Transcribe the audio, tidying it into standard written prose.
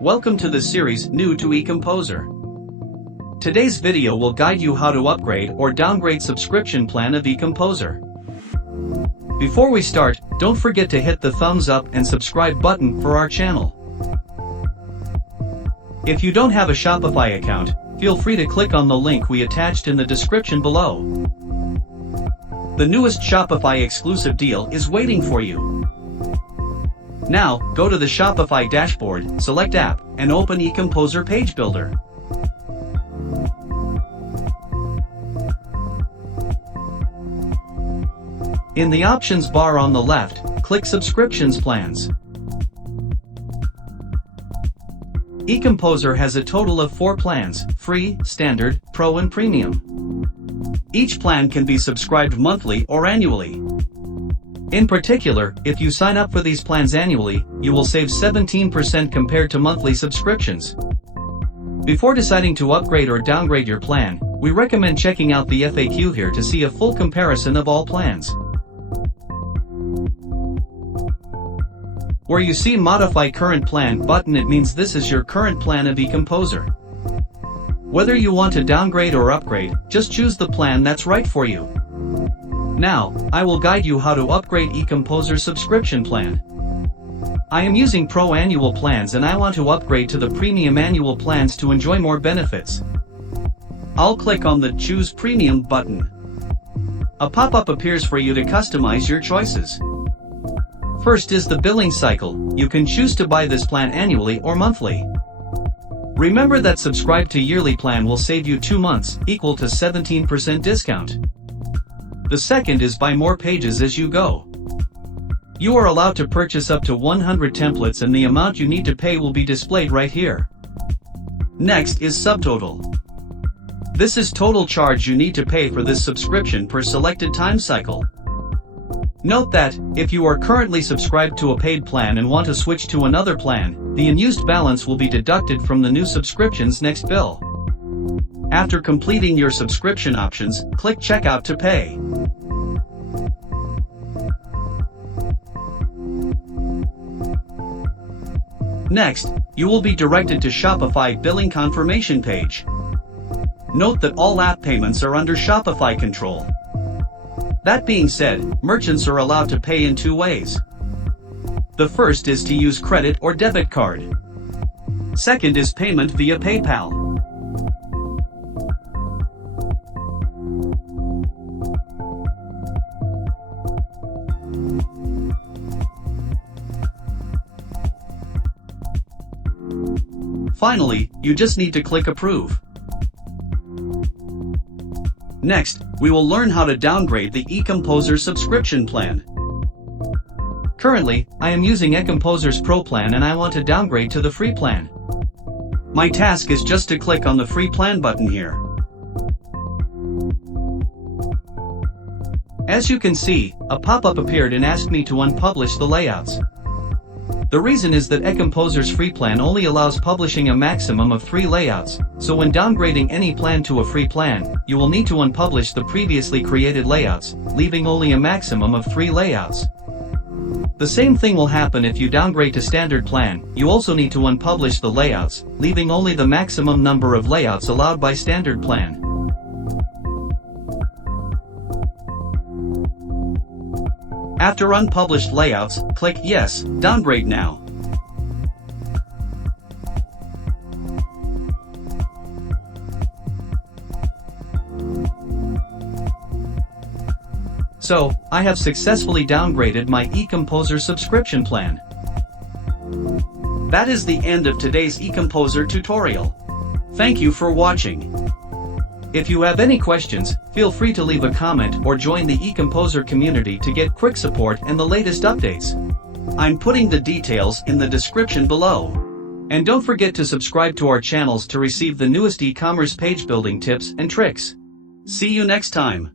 Welcome to the series New to eComposer. Today's video will guide you how to upgrade or downgrade subscription plan of eComposer. Before we start, don't forget to hit the thumbs up and subscribe button for our channel. If you don't have a Shopify account, feel free to click on the link we attached in the description below. The newest Shopify exclusive deal is waiting for you. Now, go to the Shopify dashboard, select App, and open eComposer Page Builder. In the options bar on the left, click Subscriptions Plans. eComposer has a total of 4 plans: Free, Standard, Pro and Premium. Each plan can be subscribed monthly or annually. In particular, if you sign up for these plans annually, you will save 17% compared to monthly subscriptions. Before deciding to upgrade or downgrade your plan, we recommend checking out the FAQ here to see a full comparison of all plans. Where you see Modify Current Plan button, it means this is your current plan of eComposer. Whether you want to downgrade or upgrade, just choose the plan that's right for you. Now, I will guide you how to upgrade eComposer subscription plan. I am using Pro annual plans and I want to upgrade to the Premium annual plans to enjoy more benefits. I'll click on the Choose Premium button. A pop-up appears for you to customize your choices. First is the billing cycle. You can choose to buy this plan annually or monthly. Remember that subscribe to yearly plan will save you 2 months, equal to 17% discount. The second is buy more pages as you go. You are allowed to purchase up to 100 templates and the amount you need to pay will be displayed right here. Next is subtotal. This is total charge you need to pay for this subscription per selected time cycle. Note that, if you are currently subscribed to a paid plan and want to switch to another plan, the unused balance will be deducted from the new subscription's next bill. After completing your subscription options, click Checkout to pay. Next, you will be directed to Shopify billing confirmation page. Note that all app payments are under Shopify control. That being said, merchants are allowed to pay in 2 ways. The first is to use credit or debit card. Second is payment via PayPal. Finally, you just need to click Approve. Next, we will learn how to downgrade the eComposer subscription plan. Currently, I am using eComposer's Pro plan and I want to downgrade to the free plan. My task is just to click on the free plan button here. As you can see, a pop-up appeared and asked me to unpublish the layouts. The reason is that eComposer's free plan only allows publishing a maximum of 3 layouts, so when downgrading any plan to a free plan, you will need to unpublish the previously created layouts, leaving only a maximum of 3 layouts. The same thing will happen if you downgrade to standard plan. You also need to unpublish the layouts, leaving only the maximum number of layouts allowed by standard plan. After unpublished layouts, click Yes, Downgrade Now. So, I have successfully downgraded my eComposer subscription plan. That is the end of today's eComposer tutorial. Thank you for watching. If you have any questions, feel free to leave a comment or join the eComposer community to get quick support and the latest updates. I'm putting the details in the description below. And don't forget to subscribe to our channels to receive the newest e-commerce page building tips and tricks. See you next time.